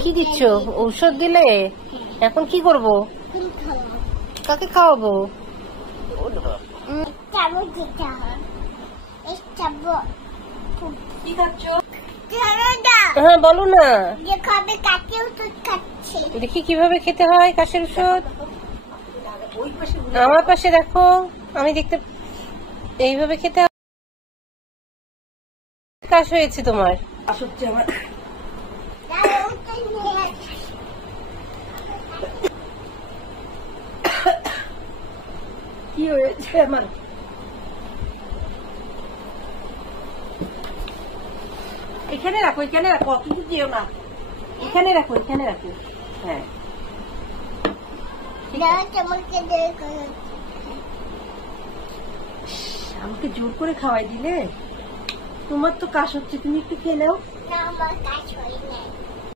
কি দিচ্ছ? ঔষধ দিলে? এখন কি করব? কাকে খাওয়াবো? হ্যাঁ বলো না। দেখি কিভাবে খেতে হয় কাশের ওষুধ। আমার পাশে দেখো, আমি দেখতে। এইভাবে খেতে হয়। কাশ হয়েছে তোমার? কি হয়েছে আমার? এখানে রাখো, এখানে রাখো, কিন্তু দিও না। এখানে রাখো, এখানে রাখো। হ্যাঁ আমাকে জোর করে খাওয়াই দিলে। তোমার তো কাশ হচ্ছে, তুমি একটু খেয়ে নাও।